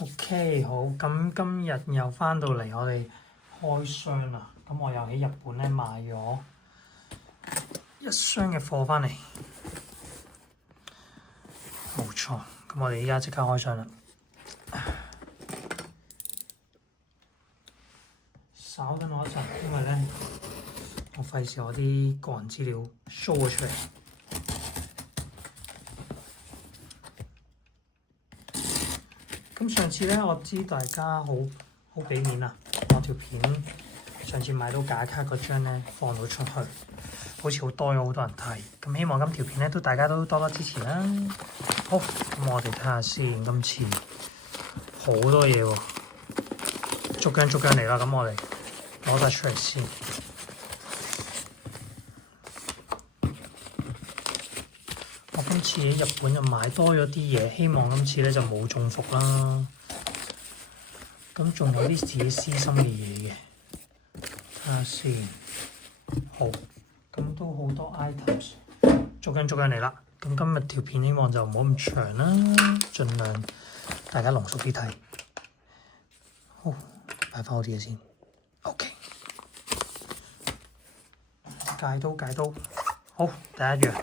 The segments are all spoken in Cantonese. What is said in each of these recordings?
OK，好，咁今日又翻到嚟我哋開箱啦。咁我又喺日本咧買咗一箱嘅貨翻嚟，冇錯。咁我哋依家即刻開箱啦。稍等我一陣，因為咧我費事我啲個人資料 show 咗出嚟。咁上次咧，我知大家好俾面啊！我條片上次買到假卡嗰張咧放到出去，好似好多人睇。咁希望今條片咧大家都多多支持啦。好，咁我哋睇下先，今次好多嘢喎，逐張嚟啦。咁我哋攞晒出嚟先。我今次喺日本就買多咗啲嘢，希望今次咧就冇中伏啦。咁仲有啲自己私心嘅嘢嘅，睇下先。好，咁都好多 items， 逐張嚟啦。咁今日條片希望就唔好咁長啦，盡量大家濃縮啲睇。好，擺翻好啲嘢先。OK， 戒刀，好，第一樣。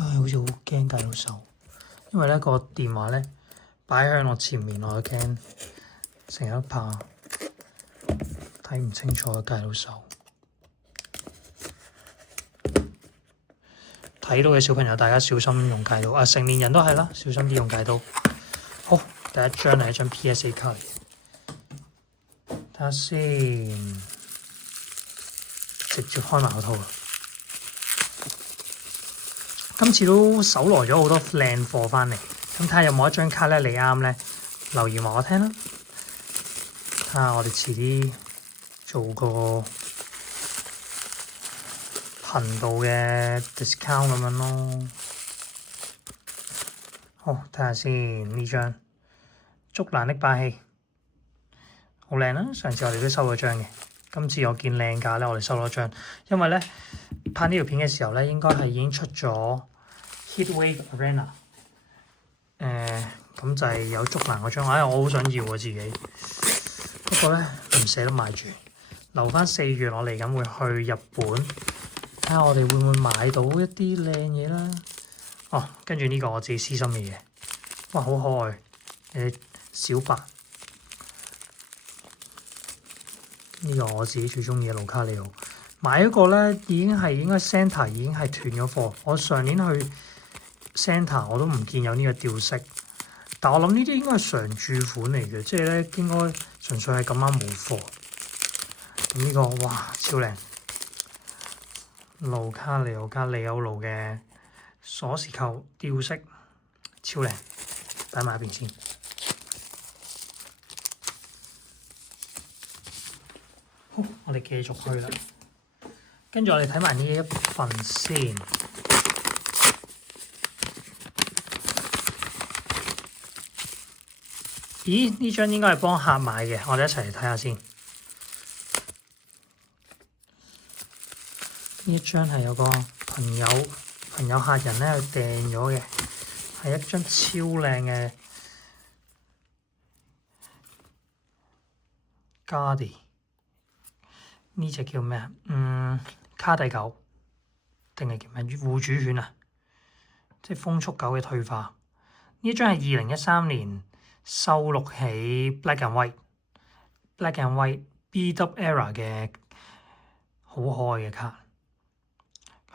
好似好驚戒到手，因為咧個電話咧擺喺我前面，我驚成日怕睇唔清楚戒到手。睇到嘅小朋友，大家小心用戒刀啊！成年人都係啦，小心啲用戒刀。好，第一張係一張 PSA 卡嚟嘅，睇下先，直接開埋個套啦。今次都搜羅咗好多靚貨翻嚟，咁睇下有冇一張卡咧你啱咧，留言話我聽啦。睇下我哋遲啲做個頻道嘅 discount 咁樣咯。好，睇下先呢張竹蘭的霸氣，好靚啦！上次我哋都收咗張嘅，今次我見靚價咧，我哋收咗張，因為咧拍呢條片嘅時候咧，應該係已經出咗 Heatwave Arena，咁就係有竹蘭嗰張，我好想要啊自己，不過咧唔捨得買住，留翻4月我嚟緊會去日本，睇下我哋會唔會買到一啲靚嘢啦。哦，跟住呢個我自己私心嘅嘢，哇好可愛，小白，呢個我自己最中意嘅盧卡利奧。買一個咧已經係應該 Santa 已經係斷咗貨，我上年去 Santa 我都唔見有呢個吊飾，但我諗呢啲應該係常駐款嚟嘅，即係咧應該純粹係咁啱冇貨。咁呢個哇超靚，盧卡利奧加利歐路嘅鎖匙扣吊飾，超靚，擺埋一邊先。好，我哋繼續去啦。跟住我哋睇埋呢一份先。咦？呢張應該係幫客買嘅，我哋一齊嚟睇下先。呢一張係有個朋友客人咧去訂咗嘅，係一張超靚嘅 Guardi。呢隻叫咩啊？卡蒂狗定係叫咩護主犬啊？即係風速狗嘅退化。呢張係2013年收錄喺 Black and White B-Dub Era 嘅好可愛嘅卡。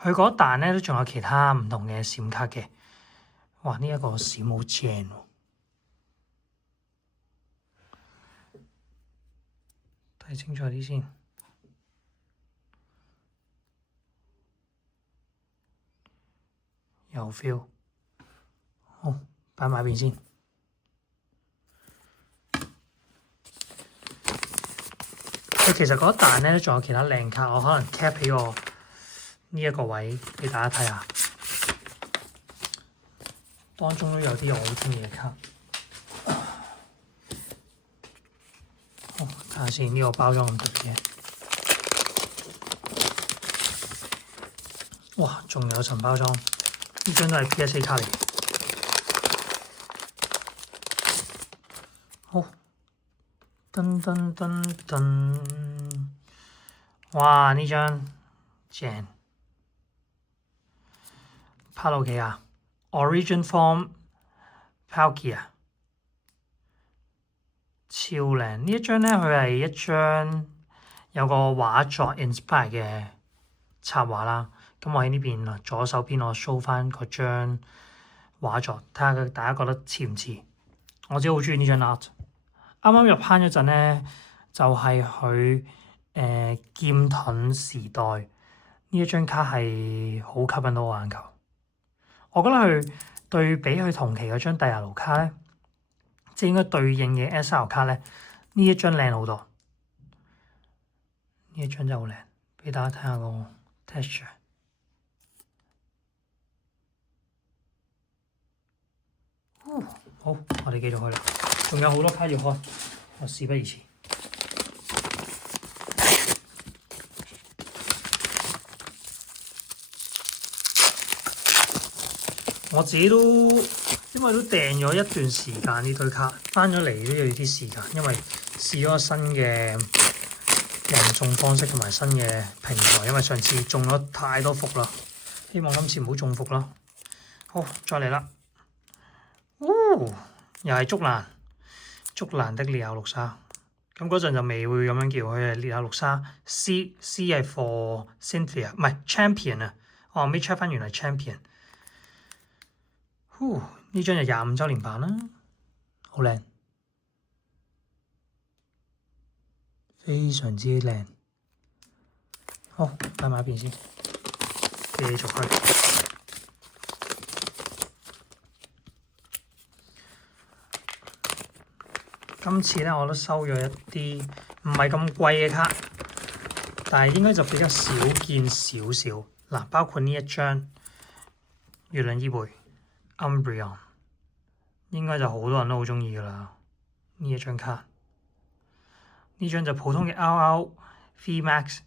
佢嗰彈咧都仲有其他唔同嘅閃卡嘅。哇！呢一個閃好正喎，睇清楚啲先。有 feel， 好，擺埋一邊先。佢其實嗰一彈咧仲有其他靚卡，我可能 cap 喺個呢一個位俾大家睇下，當中都有啲我好中意嘅卡。好，睇下先呢個包裝咁特別嘅，哇！仲有層包裝。呢張都係 PSA 卡嚟嘅。好，噔噔噔噔，哇！呢張正，帕魯奇亞 Origin Form Palkia 超靚。呢一張咧，佢係一張有個畫作 inspire 嘅插畫啦。咁我喺呢邊左手邊，我 show 翻嗰張畫作，睇下大家覺得似唔似？我自己好中意呢張 art。啱啱入坑嗰陣咧，就係佢劍盾時代呢一張卡係好吸引到我眼球。我覺得佢對比佢同期嗰張帝亞盧卡咧，即係應該對應嘅 SR 卡咧，呢一張靚好多。呢一張真係好靚，俾大家睇下個 texture。好，我哋繼續去啦，仲有好多卡要開，我事不宜遲。我自己都因為都訂咗一段時間呢堆卡，翻咗嚟都要啲時間，因為試咗新嘅運送方式同埋新嘅平台，因為上次中咗太多伏啦，希望今次唔好中伏啦。好，再嚟啦。又係竹蘭的烈亞綠沙，咁嗰陣就未會咁樣叫佢係烈亞綠沙 C 係 for Cynthia， 唔係 Champion 啊，我後尾 check 翻原來 Champion。呢張就25週年版啦，好靚，非常之靚。好，擺埋一邊先，繼續去。今次咧我都收咗一啲唔係咁貴嘅卡，但係應該就比較少見少少。嗱，包括呢一張月亮伊貝 Umbreon， 應該就好多人都好中意噶啦。呢一張卡，呢張就普通嘅 RR VMAX，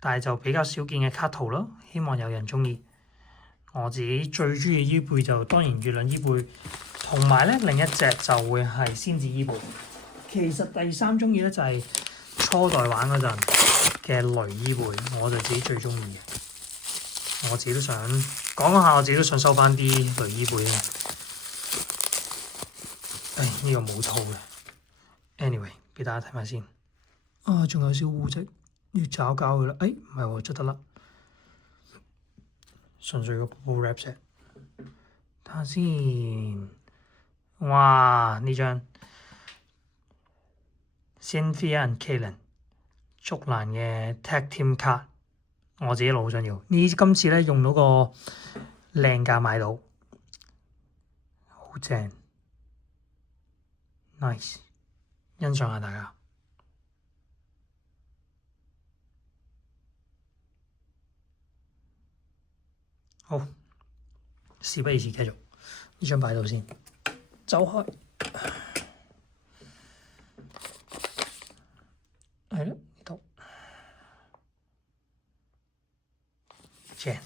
但係就比較少見嘅卡圖咯。希望有人中意。我自己最中意伊貝就當然月亮伊貝。同埋咧，另一隻就會係仙子伊貝。其實第三中意咧就係初代玩嗰陣嘅雷伊貝，我就自己最中意嘅。我自己都想講下，我自己都想收翻啲雷伊貝咧。呢個冇套嘅。anyway， 俾大家睇埋先。仲有少污跡，要搞搞佢啦。唔係喎，執得啦。純粹個 bubble wrap 啫。睇下先。哇！呢張 Cynthia and Kalen 竹蘭嘅 Tag Team 卡，我自己好想要。今次咧用到個靚價買到，好正 ，nice， 欣賞下大家。好，事不宜遲，繼續呢張擺到先。走開，係咯，呢度正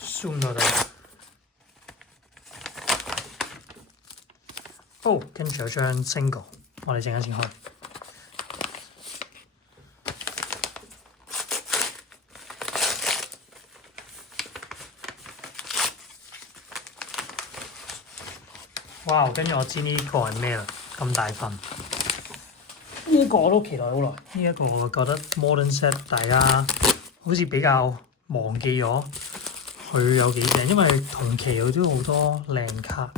zoom 到底。跟住有張 single， 我哋陣間先開。哇！跟住我知呢個係咩啦，咁大份。呢個我都期待好耐。呢一個我覺得 Modern Set 大家好似比較忘記咗佢有幾正，因為同期佢都好多靚卡，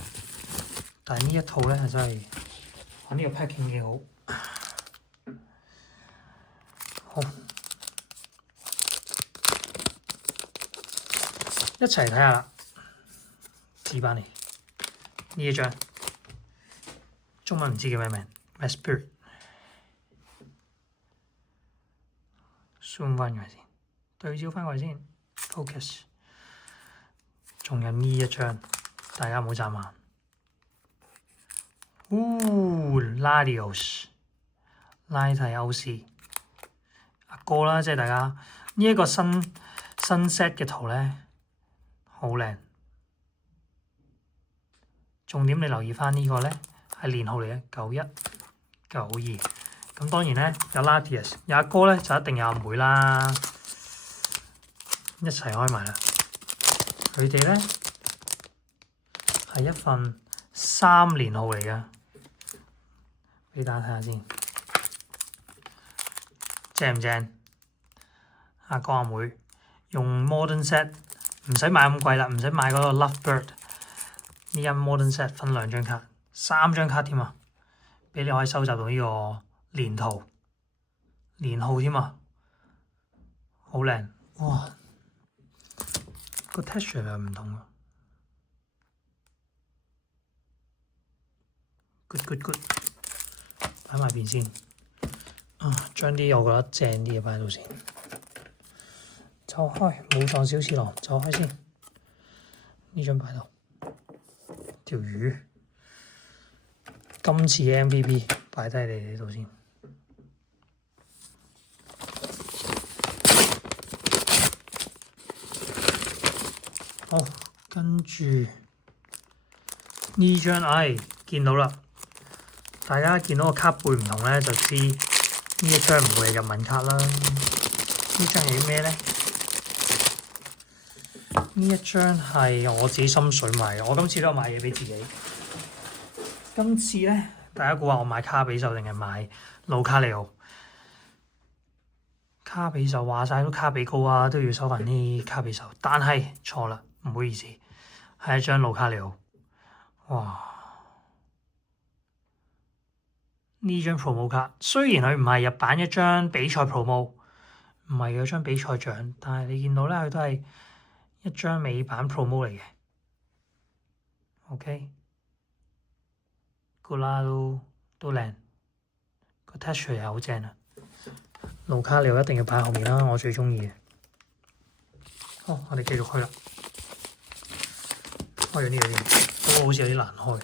但係呢一套咧係真係，呢個 packing 幾好。好，一齊睇下啦，紙板嚟。呢一張中文唔知叫咩名 ，My Spirit。zoom 翻佢先，對焦翻佢先 ，focus。仲有呢一張，大家唔好眨眼。Latios 拉提歐斯阿哥啦，即係大家呢一個新 set 嘅圖咧，好靚。重點你留意翻呢個咧係連號嚟嘅9192。咁當然咧有 Latias 有阿哥咧就一定有阿妹啦，一齊開埋啦。佢哋咧係一份3連號嚟嘅，俾大家睇下先，正唔正？阿哥阿妹用 Modern Set 唔使買咁貴啦，唔使買嗰個 Lovebird 呢間 Modern Set 分2張卡，3張卡添啊，俾你可以收集到呢個連號添啊，好靚哇！個 texture 又唔同啊 ，good，擺埋邊先啊，將啲我覺得正啲嘅擺喺度先，走開，冇撞小次郎，走開先，呢張擺度，條魚，今次嘅 MVP 擺低你呢度先。好，跟住呢張見到啦，大家見到個卡背唔同咧，就知呢一張唔會係日文卡啦。呢張係咩咧？呢一張係我自己心水買嘅，我今次都有買嘢俾自己。今次咧，大家估下我買卡比獸定係買盧卡利奧？卡比獸話晒都卡比高啊，都要收翻啲卡比獸，但係錯啦。唔好意思，係一張盧卡利奧。哇！呢張 promo 卡雖然佢唔係日版一張比賽 promo， 唔係嗰張比賽獎，但係你見到咧，佢都係一張美版 promo 嚟嘅。OK， 個啦都靚，個 texture 又好正啊！盧卡利奧一定要擺後面啦，我最中意嘅。好，我哋繼續去啦。開咗呢個先，嗰個好似有啲難開。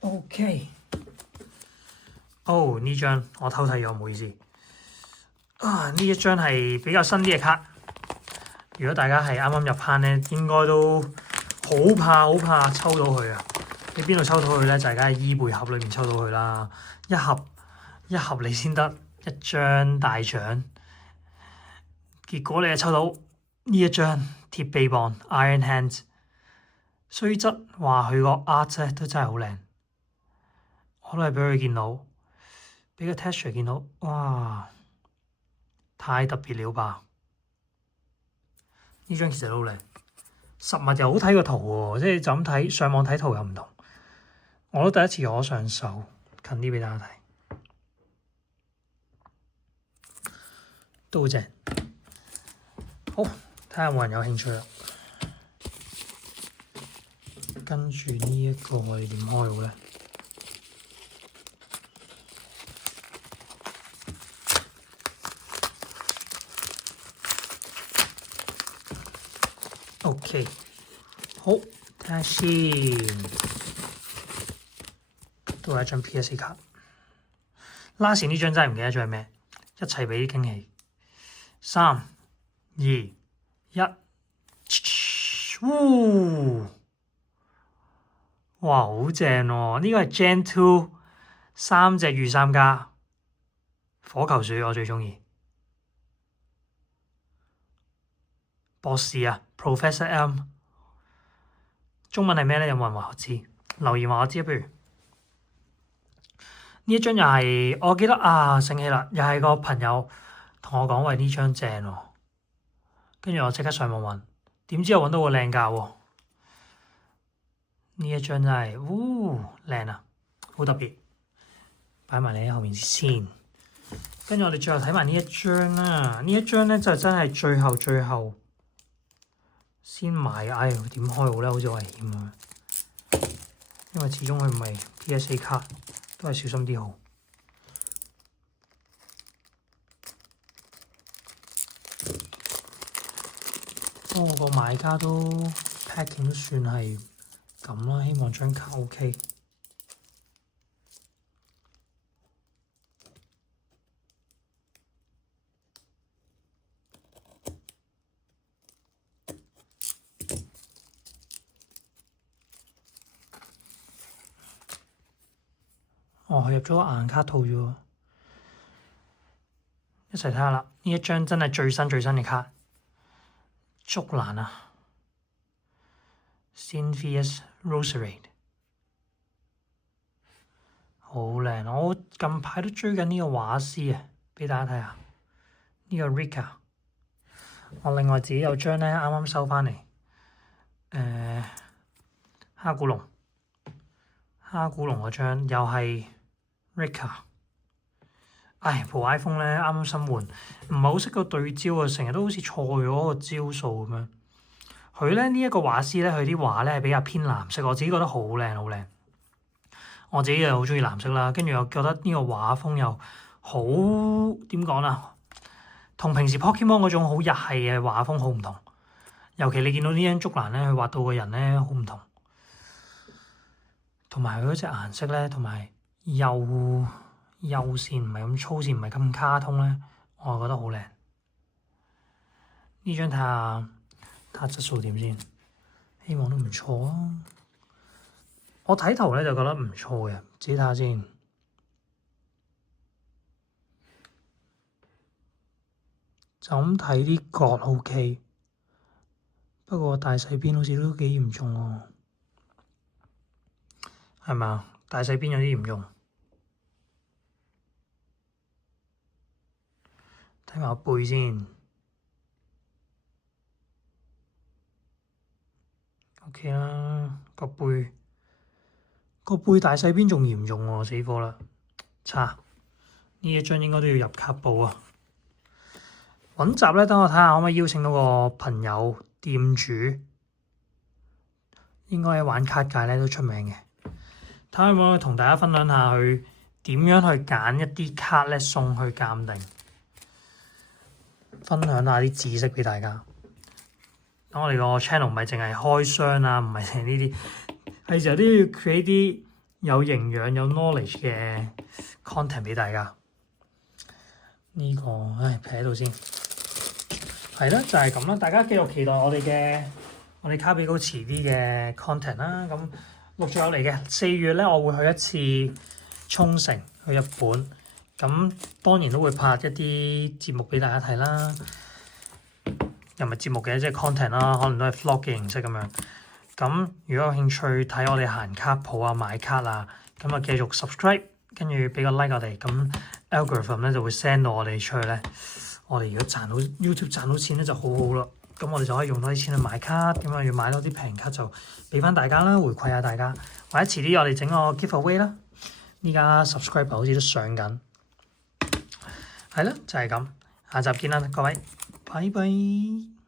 OK，呢張我偷睇咗，唔好意思。呢一張係比較新啲嘅卡。如果大家係啱啱入坑咧，應該都好怕抽到佢啊！你邊度抽到佢咧？就係梗係伊貝盒裏面抽到佢啦。一盒你先得一張大獎，結果你就抽到呢一張鐵臂膀 Iron Hands。雖則話佢個 art 咧都真係好靚，我都係俾佢見到，俾個 texture 見到，哇！太特別了吧！呢張其實都好靚，實物又好睇個圖喎，即係就咁睇上網睇圖又唔同。我都第一次攞上手，近啲俾大家睇，都好正。好，睇下有冇人有興趣啦。跟住呢一個我哋點開好咧？OK， 好，睇下先，都係一張 PSA 卡。Last 呢張真係唔記得咗係咩，一齊俾啲驚喜。3、2、1，哇，好正喎！呢個係 Gen 2 3隻御三家火球鼠，我最中意。博士啊 ，Professor M， 中文係咩咧？有冇人話我知？留言話我知啊，不如呢一張又係，我記得啊，醒起啦，又係個朋友同我講，喂，呢張正喎，跟住我即刻上網揾，點知我揾到個靚價喎。呢一張真係，靚啊，好特別，擺埋你喺後面先。跟住我哋最後睇埋呢一張啦，呢一張咧就真係最後先買嘅。點開好咧？好似危險啊，因為始終佢唔係 PSA 卡，都係小心啲好。個買家都 packing 都算係咁啦，希望張卡 OK。佢入咗個硬卡套啫喎。一齊睇下啦，呢一張真係最新嘅卡，竹蘭啊 Zinvia's Roserade 好靚。我近排都追緊呢個畫師啊，俾大家睇下呢個 Rika。我另外自己有張咧，啱啱收翻嚟，蝦古龍嗰張又係 Rika。部 iPhone 咧啱啱新換，唔係好識個對焦啊，成日都好似錯咗個焦數咁樣。佢咧呢一個畫師咧，佢啲畫咧係比較偏藍色，我自己覺得好靚。我自己又好中意藍色啦，跟住又覺得呢個畫風又好點講啦，同平時 Pokemon 嗰種好日系嘅畫風好唔同。尤其你見到呢張竹蘭咧，佢畫到個人咧好唔同，同埋佢嗰隻顏色咧，同埋幼線唔係咁粗線，唔係咁卡通咧，我覺得好靚。呢張睇下質素點先，希望都唔錯啊！我睇圖咧就覺得唔錯嘅，自己睇下先。就咁睇啲角 OK， 不過大細邊好似都幾嚴重喎，係咪啊？大細邊有啲嚴重。睇埋個背先 ，OK 啦。個背大細邊仲嚴重喎，死火啦！差呢一張應該都要入卡簿啊！揾集咧，等我睇下可唔可以邀請到個朋友店主，應該喺玩卡界咧都出名嘅。睇下可唔可以同大家分享下佢點樣去揀一啲卡咧送去鑑定。分享下啲知識俾大家。我哋個 channel 唔係淨係開箱啊，唔係淨係呢啲，係時候都要 create 啲有營養、有 knowledge 嘅 content 俾大家。呢個撇喺度先。係啦，就係咁啦。大家繼續期待我哋卡比高遲啲嘅 content 啦。咁陸續有嚟嘅4月咧，我會去一次沖繩，去日本。咁當然都會拍一啲節目俾大家睇啦，又唔係節目嘅，即係 content 啦，可能都係 vlog 嘅形式咁樣。咁如果有興趣睇我哋行卡鋪啊、買卡啊，咁啊繼續 subscribe， 跟住俾個 like 我哋，咁 algorithm 咧就會 send 到我哋出去咧。我哋如果YouTube 賺到錢咧就好好啦，咁我哋就可以用多啲錢去買卡，咁啊要買多啲平卡就俾翻大家啦，回饋下大家，或者遲啲我哋整個 giveaway 啦。依家 subscriber 好似都上緊。係啦，就係咁，下集見啦，各位，拜拜。